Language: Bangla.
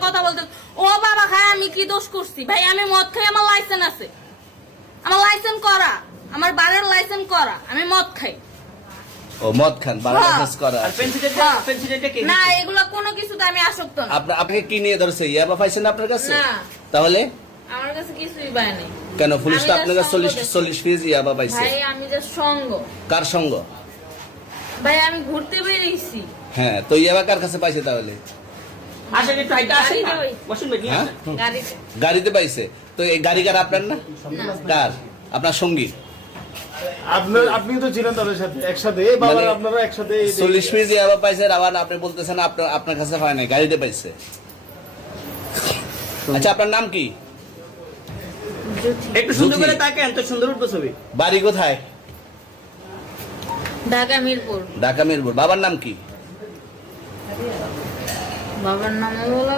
কথা বলতে ও বাবা খায় আমি কি দোষ করছি ভাই আমি মদ খাই আমার লাইসেন্স আছে আমার লাইসেন্স করা আমার বারের লাইসেন্স করা আমি মদ খাই ও মদ খান বারের লাইসেন্স করা আর পেন্সিলটা কে না এগুলা কোনো কিছুতে আমি আসক্ত না আপনাকে কি নিয়ে ধরছে ইয়াবা পাইছেন আপনার কাছে না তাহলে আমার কাছে কিছুই পায় নাই কেন পুলিশ তো আমি আপনার কাছে just 40 পিস ইয়াবা পাইছে ভাই আমি যে সঙ্গ কার সঙ্গ ভাই আমি ঘুরতে বেরিয়েছি হ্যাঁ তো ইয়াবা কার কাছে পাইছে তাহলে আসেন একটু হাইটা আসেন না গাড়িতে ওই। বসুন ভাই নিয়ে হ্যাঁ? আসেন। গাড়িতে গাড়িতে পাইছে তো এই গাড়ি কার আপনার না কার আপনার সঙ্গী আপনি তো ছিলেন তাদের সাথে একসাথে বাবা মানে আপনারা একসাথে 40 পিস ইয়াবা পাইছে আবার আপনি বলতেছেন আপনার কাছে হয় নাই গাড়িতে পাইছে আচ্ছা আপনার নাম কি একটু সুন্দর জুথি। করে তাকেন তো সুন্দর উঠবো ছবি বাড়ি কোথায় ঢাকা মিরপুর ঢাকা মিরপুর বাবার নাম কি বাবার নাম বলা